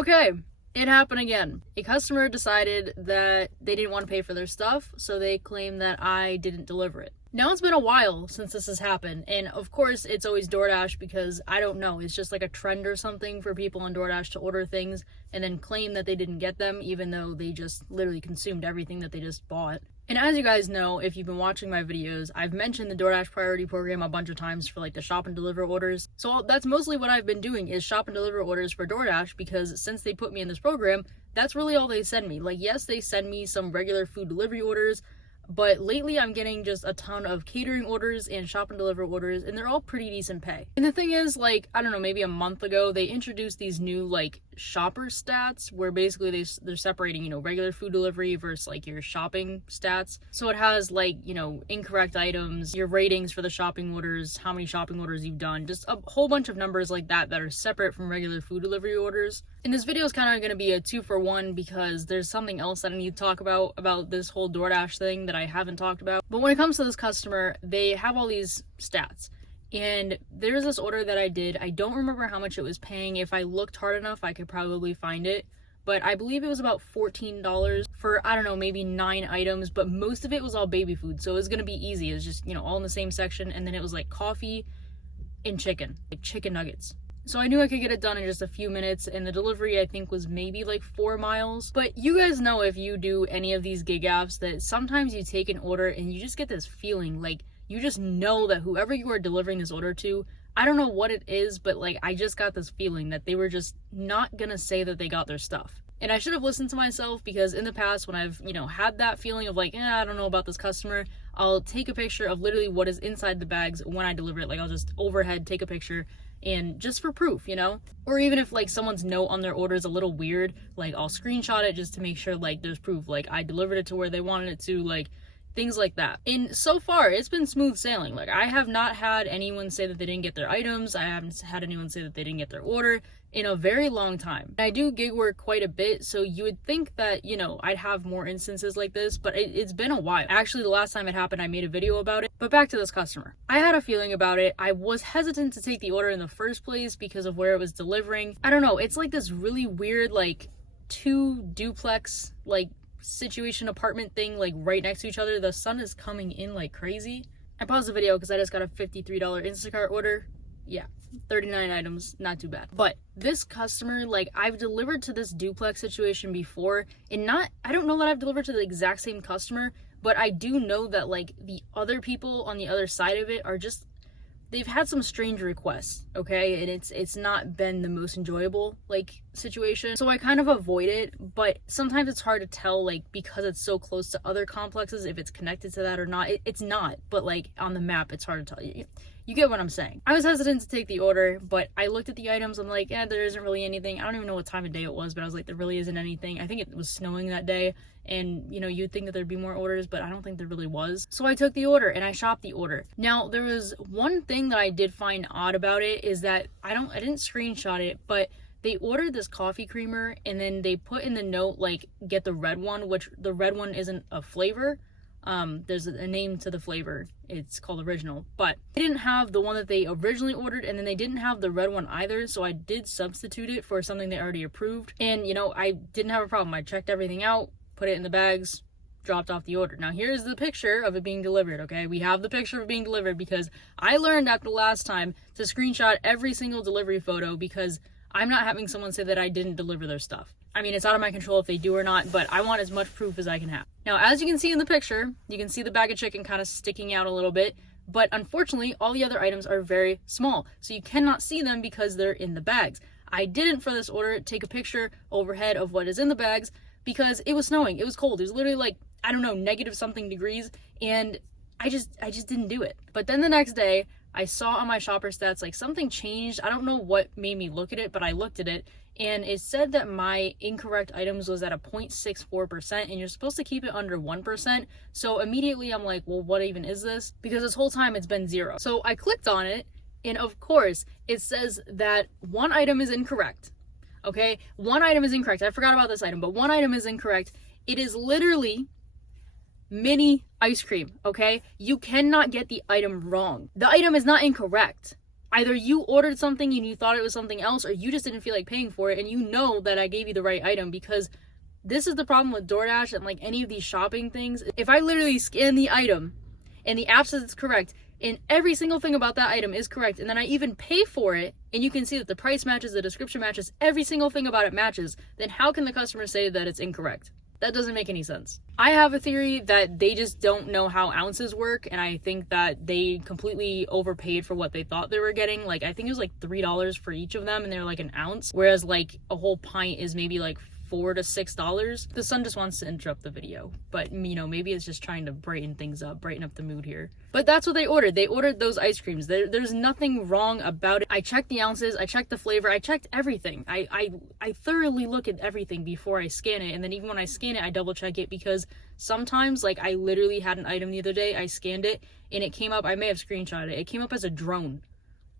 Okay, it happened again. A customer decided that they didn't want to pay for their stuff, so they claimed that I didn't deliver it. Now it's been a while since this has happened, and of course it's always Doordash because I don't know, it's just like a trend or something for people on Doordash to order things and then claim that they didn't get them even though they just literally consumed everything that they just bought. And as you guys know, if you've been watching my videos, I've mentioned the Doordash priority program a bunch of times for like the shop and deliver orders. So that's mostly what I've been doing is shop and deliver orders for Doordash because since they put me in this program, that's really all they send me. Like, yes, they send me some regular food delivery orders, but lately I'm getting just a ton of catering orders and shop and deliver orders, and they're all pretty decent pay. And the thing is, like, I don't know, maybe a month ago, they introduced these new, like, shopper stats, where basically they're separating, you know, regular food delivery versus, like, your shopping stats. So it has, like, you know, incorrect items, your ratings for the shopping orders, how many shopping orders you've done, just a whole bunch of numbers like that that are separate from regular food delivery orders. And this video is kind of going to be a 2-for-1 because there's something else that I need to talk about this whole Doordash thing that I haven't talked about. But when it comes to this customer, they have all these stats. And there's this order that I did. I don't remember how much it was paying. If I looked hard enough, I could probably find it. But I believe it was about $14 for, I don't know, maybe 9 items. But most of it was all baby food. So it was going to be easy. It was just, you know, all in the same section. And then it was like coffee and chicken, like chicken nuggets. So I knew I could get it done in just a few minutes, and the delivery I think was maybe like 4 miles. But you guys know if you do any of these gig apps that sometimes you take an order and you just get this feeling like you just know that whoever you are delivering this order to, I don't know what it is, but like I just got this feeling that they were just not gonna say that they got their stuff. And I should have listened to myself because in the past when I've, you know, had that feeling of like, I don't know about this customer, I'll take a picture of literally what is inside the bags when I deliver it. Like I'll just overhead take a picture and just for proof, you know? Or even if like someone's note on their order is a little weird, like I'll screenshot it just to make sure like there's proof, like I delivered it to where they wanted it to, like things like that. And so far it's been smooth sailing. Like I have not had anyone say that they didn't get their items. I haven't had anyone say that they didn't get their order in a very long time. I do gig work quite a bit, so you would think that, you know, I'd have more instances like this, but it's been a while. Actually, the last time it happened, I made a video about it. But back to this customer. I had a feeling about it. I was hesitant to take the order in the first place because of where it was delivering. I don't know, it's like this really weird, like, 2 duplex, like, situation apartment thing, like, right next to each other. The sun is coming in like crazy. I paused the video because I just got a $53 Instacart order. Yeah, 39 items, not too bad. But this customer, like, I've delivered to this duplex situation before, and I don't know that I've delivered to the exact same customer, but I do know that, like, the other people on the other side of it are just, they've had some strange requests, okay? And it's not been the most enjoyable, like, situation. So I kind of avoid it, but sometimes it's hard to tell, like, because it's so close to other complexes, if it's connected to that or not. It's not, but, like, on the map, it's hard to tell. You get what I'm saying. I was hesitant to take the order, but I looked at the items. I'm like, yeah, there isn't really anything. I don't even know what time of day it was, but I was like, there really isn't anything. I think it was snowing that day, and, you know, you'd think that there'd be more orders, but I don't think there really was. So I took the order, and I shopped the order. Now, there was one thing that I did find odd about it is that I didn't screenshot it, but they ordered this coffee creamer, and then they put in the note, like, get the red one, which the red one isn't a flavor. There's a name to the flavor. It's called original, but they didn't have the one that they originally ordered, and then they didn't have the red one either, so I did substitute it for something they already approved. And, you know, I didn't have a problem. I checked everything out, put it in the bags, dropped off the order. Now here's the picture of it being delivered, okay? We have the picture of it being delivered because I learned after the last time to screenshot every single delivery photo because I'm not having someone say that I didn't deliver their stuff. I mean, it's out of my control if they do or not, but I want as much proof as I can have. Now, as you can see in the picture, you can see the bag of chicken kind of sticking out a little bit, but unfortunately, all the other items are very small, so you cannot see them because they're in the bags. I didn't, for this order, take a picture overhead of what is in the bags because it was snowing, it was cold, it was literally like, I don't know, negative something degrees, and I just didn't do it. But then the next day, I saw on my shopper stats, like, something changed. I don't know what made me look at it, but I looked at it, and it said that my incorrect items was at a 0.64%, and you're supposed to keep it under 1%. So immediately I'm like, well, what even is this? Because this whole time it's been 0. So I clicked on it, and of course, it says that one item is incorrect. Okay? One item is incorrect. I forgot about this item, but one item is incorrect. It is literally mini ice cream, okay? You cannot get the item wrong. The item is not incorrect. Either you ordered something and you thought it was something else, or you just didn't feel like paying for it, and you know that I gave you the right item. Because this is the problem with DoorDash and like any of these shopping things. If I literally scan the item and the app says it's correct, and every single thing about that item is correct, and then I even pay for it, and you can see that the price matches, the description matches, every single thing about it matches, then how can the customer say that it's incorrect? That doesn't make any sense. I have a theory that they just don't know how ounces work, and I think that they completely overpaid for what they thought they were getting. Like, I think it was like $3 for each of them, and they're like an ounce, whereas like a whole pint is maybe like $4 to $6. The sun just wants to interrupt the video, but you know, maybe it's just trying to brighten things up, brighten up the mood here. But that's what they ordered. They ordered those ice creams. There's nothing wrong about it. I checked the ounces, I checked the flavor, I checked everything. I thoroughly look at everything before I scan it, and then even when I scan it, I double check it, because sometimes, like, I literally had an item the other day, I scanned it, and it came up, I may have screenshotted it, it came up as a drone.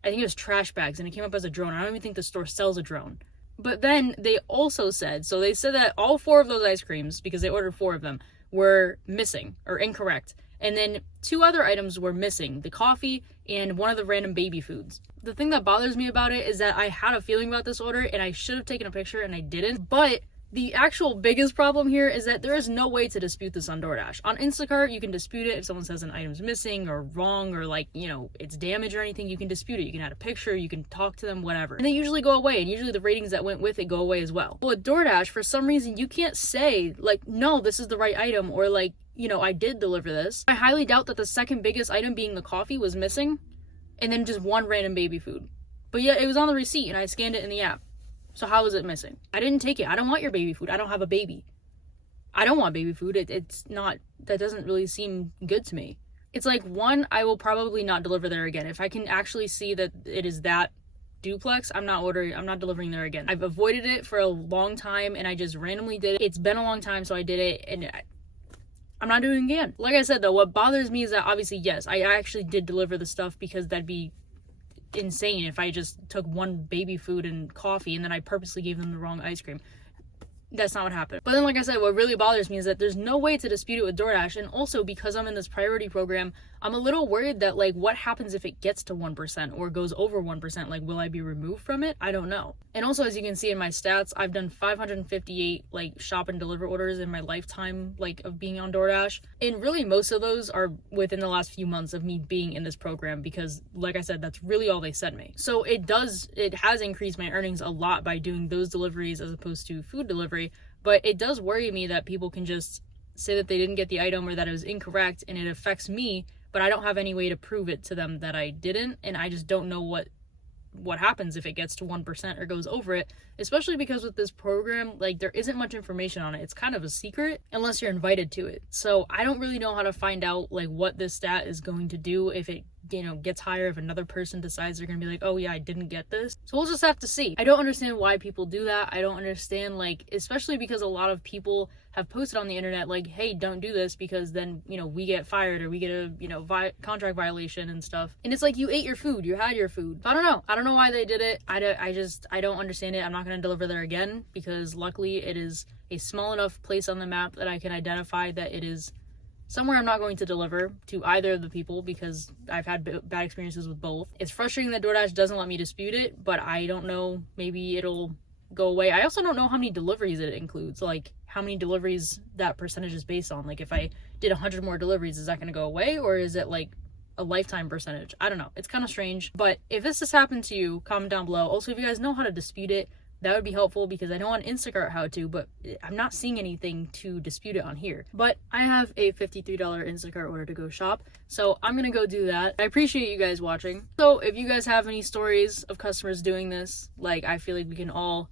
I think it was trash bags, and it came up as a drone. I don't even think the store sells a drone. But then they also said, so they said that all 4 of those ice creams, because they ordered 4 of them, were missing or incorrect. And then 2 other items were missing, the coffee and one of the random baby foods. The thing that bothers me about it is that I had a feeling about this order and I should have taken a picture and I didn't. But the actual biggest problem here is that there is no way to dispute this on DoorDash. On Instacart, you can dispute it if someone says an item's missing or wrong, or like, you know, it's damaged or anything, you can dispute it. You can add a picture, you can talk to them, whatever. And they usually go away, and usually the ratings that went with it go away as well. But with DoorDash, for some reason, you can't say, like, no, this is the right item, or like, you know, I did deliver this. I highly doubt that the second biggest item, being the coffee, was missing, and then just one random baby food. But yeah, it was on the receipt, and I scanned it in the app. So how is it missing? I didn't take it. I don't want your baby food. I don't have a baby. I don't want baby food. It's not, that doesn't really seem good to me. It's like, one, I will probably not deliver there again. If I can actually see that it is that duplex, I'm not delivering there again. I've avoided it for a long time, and I just randomly did it. It's been a long time, so I did it, and I'm not doing it again. Like I said though, what bothers me is that obviously, yes, I actually did deliver the stuff, because that'd be insane if I just took one baby food and coffee and then I purposely gave them the wrong ice cream. That's not what happened. But then, like I said, what really bothers me is that there's no way to dispute it with DoorDash. And also, because I'm in this priority program, I'm a little worried that, like, what happens if it gets to 1% or goes over 1%? Like, will I be removed from it? I don't know. And also, as you can see in my stats, I've done 558 like shop and deliver orders in my lifetime, like, of being on DoorDash. And really, most of those are within the last few months of me being in this program, because, like I said, that's really all they sent me. So it has increased my earnings a lot by doing those deliveries as opposed to food delivery. But it does worry me that people can just say that they didn't get the item or that it was incorrect, and it affects me, but I don't have any way to prove it to them that I didn't, and I just don't know what happens if it gets to 1% or goes over it, especially because with this program, like, there isn't much information on it. It's kind of a secret unless you're invited to it. So I don't really know how to find out, like, what this stat is going to do if it, you know, gets higher, if another person decides they're gonna be like, oh yeah, I didn't get this. So we'll just have to see. I don't understand why people do that. I don't understand, like, especially because a lot of people have posted on the internet like, hey, don't do this, because then, you know, we get fired or we get a, you know, contract violation and stuff. And it's like, you ate your food, you had your food. I don't know why they did it. I don't understand it. I'm not gonna deliver there again, because luckily it is a small enough place on the map that I can identify that it is somewhere I'm not going to deliver to either of the people, because I've had bad experiences with both. It's frustrating that DoorDash doesn't let me dispute it, but I don't know, maybe it'll go away. I also don't know how many deliveries it includes, like how many deliveries that percentage is based on. Like, if I did 100 more deliveries, is that going to go away, or is it like a lifetime percentage? I don't know. It's kind of strange. But if this has happened to you, comment down below. Also, if you guys know how to dispute it, that would be helpful, because I know on Instacart how to, but I'm not seeing anything to dispute it on here. But I have a $53 Instacart order to go shop, so I'm gonna go do that. I appreciate you guys watching. So if you guys have any stories of customers doing this, like, I feel like we can all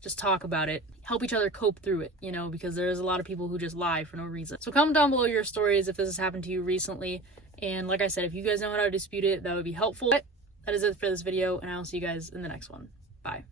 just talk about it, help each other cope through it, you know, because there's a lot of people who just lie for no reason. So comment down below your stories if this has happened to you recently. And like I said, if you guys know how to dispute it, that would be helpful. But that is it for this video, and I will see you guys in the next one. Bye.